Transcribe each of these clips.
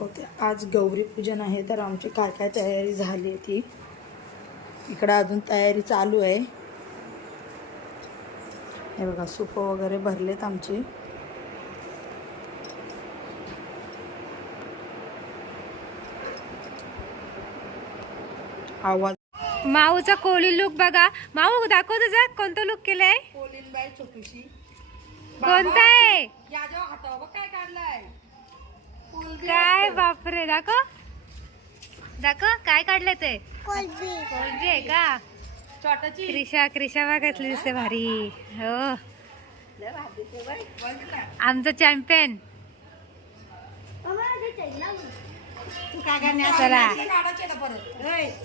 दाखवते. आज गौरी पूजन आहे तर आमची काय काय तयारी झाली आहे ती. इकडं अजून तयारी चालू आहे. हे बघा सूप वगैरे भरलेत आमची. आवाज माऊचा कोळी लुक बघा. माऊ दाखव तुझा कोणता लुक केलाय? कोलिनबाई छोटीशी कोणता आहे? याच्या हातावर काय काढलाय. काय बापरे दाखव. दाखव काय काढलं ते? कोलबी. आहे का? छोटाची क्रिशा क्रिशा बघितली दिसते भारी. हो. आमचं चॅम्पियन चला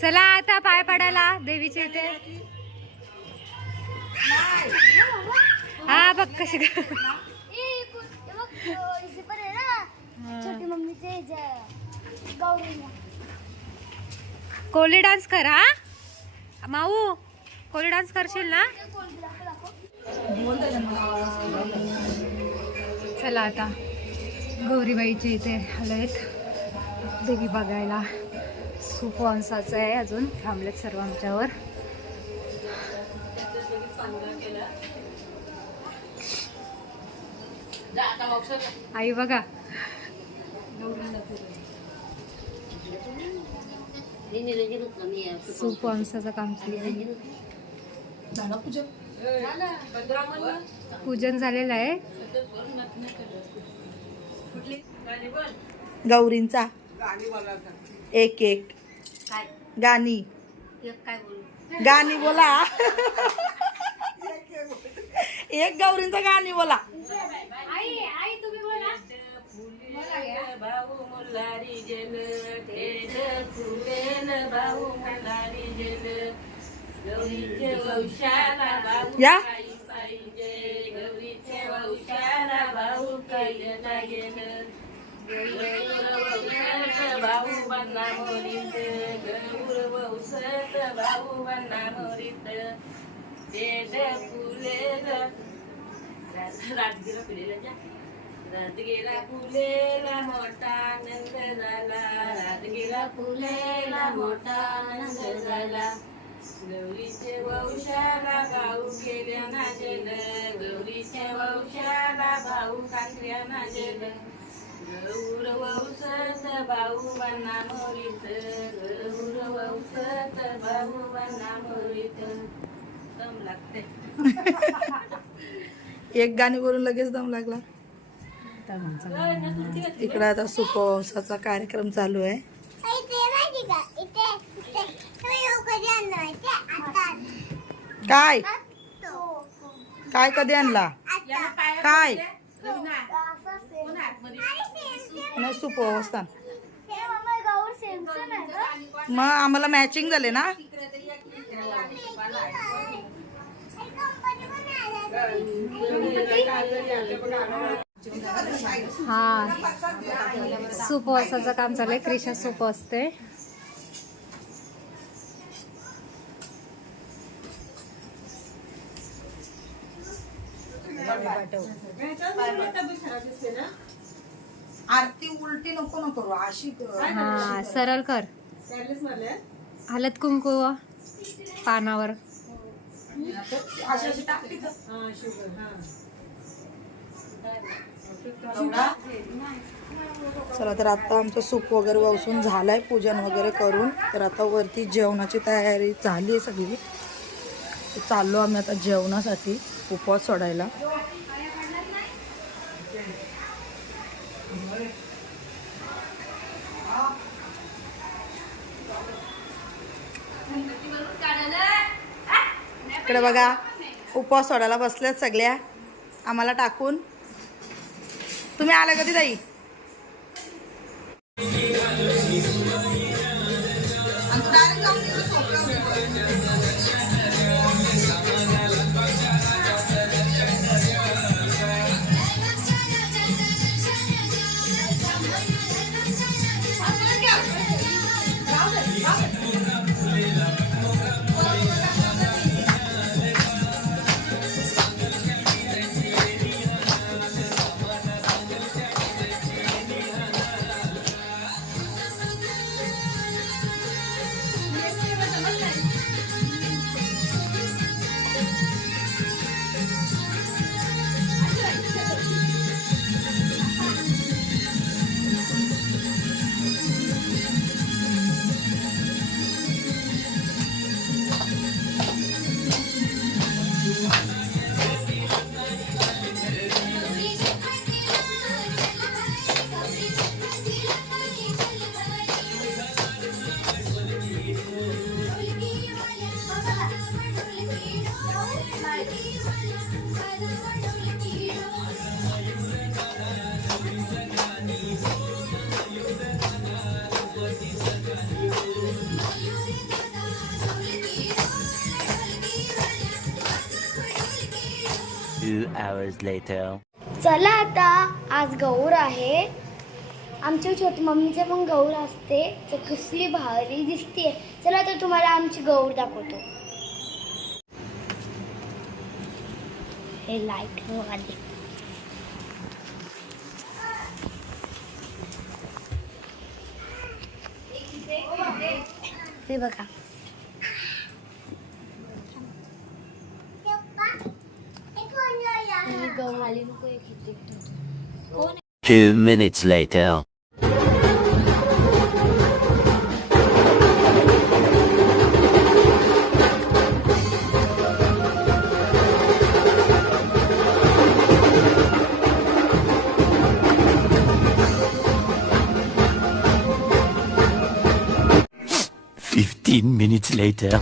चला. आता पाय पडायला. देवीच्या इथे. हा बघ कशी कोळी डान्स कर हा? माऊ कोळी डान्स करशील ना? चला आता. गौरीबाईच्या इथे आलोयत देवी बघायला. खूप वंसाचं आहे अजून. थांबलेत सर्व आमच्यावर. आई बघा. सूप वंसाचं काम पूजन? झालेलं आहे. गौरींचा. एक एक. गाणी. गाणी बोला. एक गौरींचा गाणी बोला आई आई तुम्ही बोला भाऊ मुलारी जल तेज फुलेन भाऊ मुलारी जल गौरीचे वंशाला भाऊ काही पाहिजे. गौरीचे वंशाला भाऊ काही लागेल भाऊ बन्ना मोरीत. गौर वंशत भाऊ बन्ना मोरीत. तेज फुलेन राजगिरा पिढीला जा. राजगिरा फुलेला मोठा आनंद झाला. राजगिरा फुलेला मोठा आनंद झाला. गौरीचे वंशाला भाऊ केल्या नाजेल गौरीचे वंशाला भाऊ कांकऱ्या नाजेल गौर वंशत भाऊ बन्ना मोरीत. गौर वंशत भाऊ बन्ना मोरीत. दम लागते एक गाणी बोलून लगेच दम लागला. इकडं आता सुपवासाचा कार्यक्रम चालू आहे. काय? काय कधी आणला? काय? नाही सुपवासता मग आम्हाला मॅचिंग झाले ना? हे. सूप वसाचं काम चालू आहे क्रिशा सूप असते आरती उलटी नको नको अशी हा सरळ कर. हलत कुंकू पानावर. चला तर आता आमचं सूप वगैरे वसून झालंय पूजन वगैरे करून. तर आता वरती जेवणाची तयारी झाली आहे सगळी. चाललो आम्ही आता जेवणासाठी उपवास सोडायला. इकडे बघा उपवास सोडायला बसल्यात सगळ्या. आम्हाला टाकून तुम्ही आला कधी ताई hours later. चला आता आज गौर आहे. आमच्या छोटी मम्मीचे पण गौर असते. तर कसली भारी दिसते चला तर तुम्हाला आमची गौर दाखवतो. हे लाइट आधी हे बघा. Two minutes later. Fifteen minutes later.